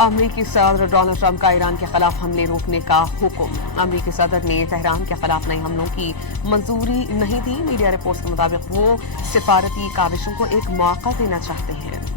अमरीकी सदर Donald Trump का ईरान के खिलाफ हमले रोकने का हुक्म। अमरीकी सदर ने तेहरान के खिलाफ नए हमलों की मंजूरी नहीं दी। मीडिया रिपोर्ट्स के मुताबिक वो सिफारती काविशों को एक मौका देना चाहते हैं।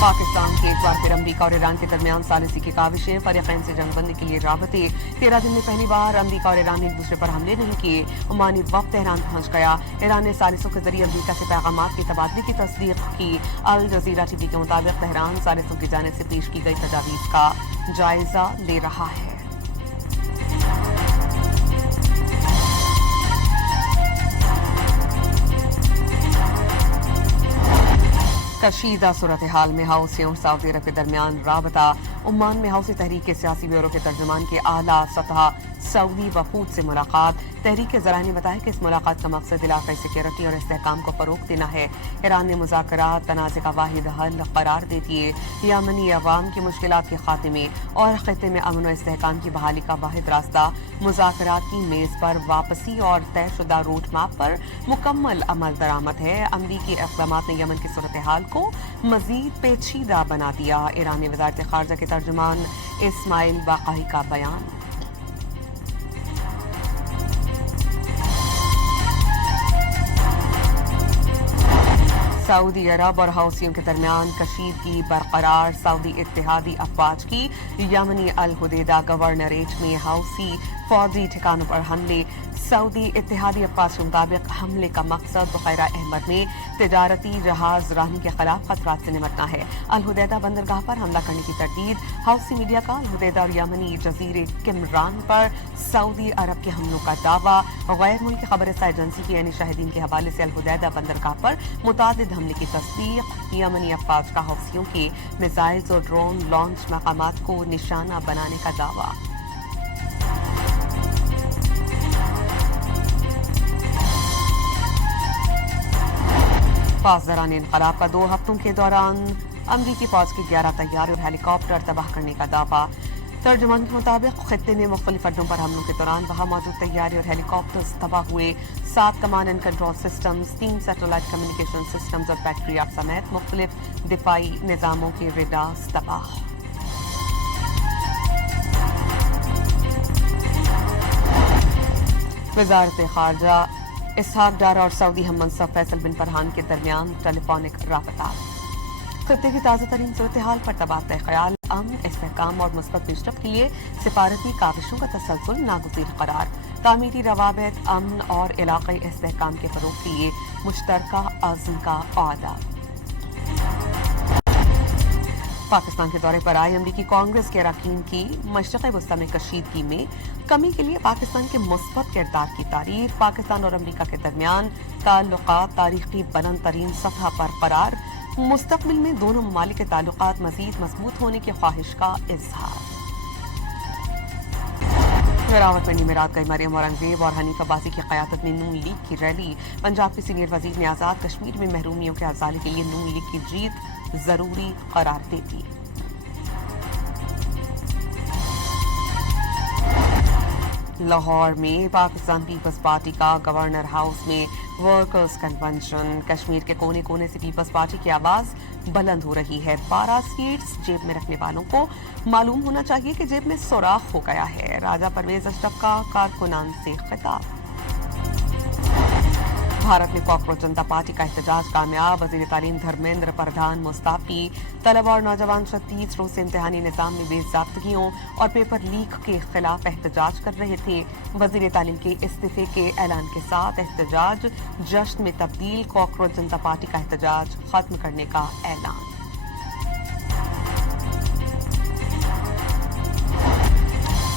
पाकिस्तान की एक बार फिर अमरीका और ईरान के दरमियान सालिसी की काविशें। फरीकैन से जंगबंदी के लिए राबते। 13 दिन में पहली बार अमरीका और ईरान ने एक दूसरे पर हमले नहीं किए। ओमानी वक्त तेहरान पहुंच गया। ईरान ने सालिसों के जरिए अमरीका से पैगामात के तबादले की तस्दीक की। अल जजीरा टीवी के मुताबिक तेहरान सालिसों की जानिब से पेश की गई तजावीज़ का जायजा ले रहा है। कशीदा सूरत हाल में हाउसी और सऊदी अरब के दरमियान राबता। ओमान में हाउसी तहरीक के सियासी ब्यूरो के तर्जुमान के आला सतह सऊदी वफूद से मुलाकात। तहरीक के ज़राए ने बताया कि इस मुलाकात का मकसद इलाक़ाई सिक्योरिटी और इस्तेहकाम को फ़रोग़ देना है। ईरान ने मुज़ाकरात तनाज़े का वाहिद हल करार दे दिए। यमनी अवाम की मुश्किलात के खात्मे और ख़ित्ते में अमन व इस्तेहकाम की बहाली का वाहिद रास्ता मुज़ाकरात की मेज़ पर वापसी और तयशुदा रूट मैप पर मुकम्मल अमल दरामद है। अमरीकी इक़दामात ने यमन की सूरत हाल को मज़ीद पेचीदा बना दिया। ईरानी वज़ारत ख़ारजा के तर्जुमान इस्माइल बाक़ाई का बयान। सऊदी अरब और हौसियों के दरमियान कशीदगी बरकरार। सऊदी इत्तेहादी अफवाज की यमनी अल हुदैदा गवर्नरेट में हौसी फौजी ठिकानों पर हमले। सऊदी इत्तेहादी अफवाज के मुताबिक हमले का मकसद बुखैरा अहमद में तिजारती जहाज रानी के खिलाफ खतरात से निपटना है। अल हुदैदा बंदरगाह पर हमला करने की तरदीद। हौसी मीडिया का अल हुदैदा और यमनी जजीरे किमरान पर सऊदी अरब के हमलों का दावा। गैर मुल्की खबर एजेंसी की यानी शाहिदीन के हवाले से अल हुदैदा बंदरगाह पर मुतादिद हमले की तस्दीक। यमनी अफवाज का हौसियों के मिसाइल्स और ड्रोन लॉन्च मकामात को निशाना बनाने का दावा। फास दौरान इनकलाब का 2 हफ्तों के दौरान अमरीकी फौज की 11 तैयारे और हेलीकॉप्टर तबाह करने का दावा। तर्जुमान के मुताबिक खित्ते में मुख्तलिफ अड्डों पर हमलों के दौरान वहां मौजूद तैयारे और हेलीकॉप्टर्स तबाह हुए। 7 command and control systems, 3 satellite communication systems और बैटरियां समेत मुख्तलिफ दिफाई निजामों के रेडार्स तबाह। वज़ारत ख़ारजा इसहाक डारा और सऊदी हम मनसब फैसल बिन फरहान के दरमियान टेलीफोनिक राबता। खित्ते की ताज़ा तरीन सूरत हाल पर तबादला ख्याल, अमन, इस्तेहकाम और मुस्बत पेशरफ्त के लिए सिफारती काविशों का तसलसल नागुज़ीर करार। तामीरी रवाबित, अमन और इलाक़ाई इस्तेहकाम के फ़रोग़ के लिए मुश्तरका अज़्म का वादा। पाकिस्तान के दौरे पर आए अमरीकी कांग्रेस के अरकान की मशरिक़ वस्ता में कशीदगी में कमी के लिए पाकिस्तान के मुस्बत किरदार की तारीफ। पाकिस्तान और अमरीका के दरमियान ताल्लुकात तारीखी बुलंद तरीन सतह पर करार। मुस्तक़बिल में दोनों ममालिक के ताल्लुकात मज़ीद मजबूत होने की ख्वाहिश का इज़हार। रावतमंडी में रात गई मरियम औरंगजेब और हनीफ अब्बासी की क़यादत में नून लीग की रैली। पंजाब के सीनियर वज़ीर ने आज़ाद कश्मीर में महरूमियों के अज़ाले के लिए नून लीग की जीत जरूरी करार दे दी। लाहौर में पाकिस्तान पीपल्स पार्टी का गवर्नर हाउस में वर्कर्स कन्वेंशन। कश्मीर के कोने कोने से पीपल्स पार्टी की आवाज बुलंद हो रही है। 12 सीट्स जेब में रखने वालों को मालूम होना चाहिए कि जेब में सुराख हो गया है। राजा परवेज अशरफ का कारकुनान से खिताब। भारत में कॉकरोच जनता पार्टी का एहतजाज कामयाब। वज़ीर तालीम धर्मेंद्र प्रधान मुस्ताफी। तलबा और नौजवान 36 रोज से इम्तिहानी निज़ाम में बेज़ाब्तगियों और पेपर लीक के खिलाफ एहतजाज कर रहे थे। वज़ीर तालीम के इस्तीफे के ऐलान के साथ एहतजाज जश्न में तब्दील। कॉकरोच जनता पार्टी का एहतजाज खत्म करने का ऐलान।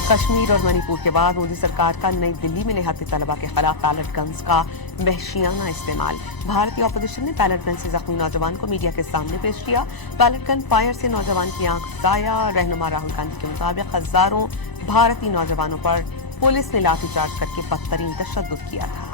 कश्मीर और मणिपुर के बाद मोदी सरकार का नई दिल्ली में निहत्थे तलबा के खिलाफ बैलेट गन्स का वहशियाना इस्तेमाल। भारतीय अपोजिशन ने बैलेट गन से जख्मी नौजवान को मीडिया के सामने पेश किया। बैलेट गन फायर से नौजवान की आंख जाया। रहनुमा राहुल गांधी के मुताबिक हजारों भारतीय नौजवानों पर पुलिस ने लाठीचार्ज करके बदतरीन तशद्दुद किया था।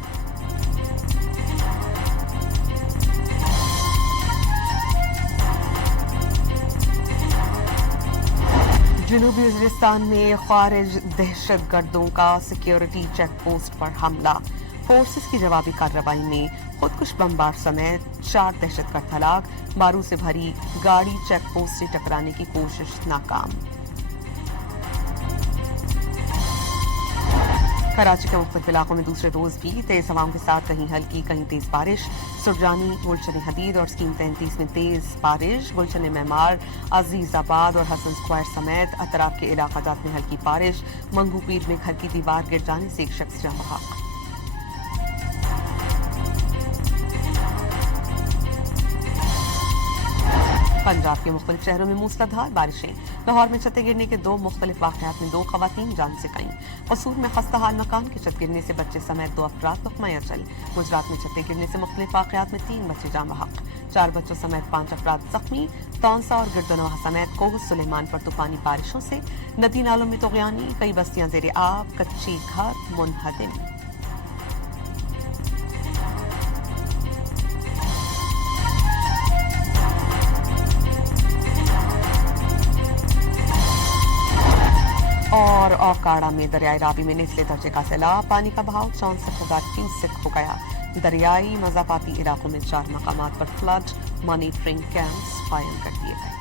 जनूबी वज़ीरिस्तान में खारिज दहशत गर्दों का सिक्योरिटी चेक पोस्ट पर हमला। फोर्सेस की जवाबी कार्रवाई में खुदकुश बमबार समेत 4 दहशतगर्द हलाक, बारूद से भरी गाड़ी चेक पोस्ट से टकराने की कोशिश नाकाम। कराची के मुख्तलिफ इलाकों में दूसरे रोज भी तेज हवाओं के साथ कहीं हल्की कहीं तेज बारिश। सुरजानी, गुलशन हदीद और स्कीम 33 में तेज बारिश। गुलशन मेमार, अजीजाबाद और हसन स्क्वायर समेत अतराफ के इलाकाजात में हल्की बारिश। मंगू पीर में घर की दीवार गिर जाने से एक शख्स जान बहक। पंजाब के मुख्तलिफ शहरों में मूसलाधार बारिशें। लाहौर में छतें गिरने के 2 मुख्तलिफ वाक़यात में 2 ख़वातीन जान से गईं। कसूर में खस्ता हाल मकान की छत गिरने से बच्चे समेत 2 अफराद लुक़मा अजल। गुजरात में छतें गिरने से मुख्तलिफ वाक़यात में 3 बच्चे जान बहक, 4 बच्चों समेत 5 अफराद जख्मी। तौंसा और गिरदनवाह समेत कोह सुलेमान पर तूफानी बारिशों से नदी नालों में तुग़यानी, कई बस्तियां ज़ेरे आब, कच्ची घर मुनहदिम। और औकाड़ा में दरियाई रावी में निचले दर्जे का सैलाब, पानी का बहाव 64,000 क्यूसेक हो गया। दरियाई मज़ाफ़ाती इलाकों में 4 मकामात पर फ्लड मॉनिटरिंग कैंप्स कायम कर दिए गए।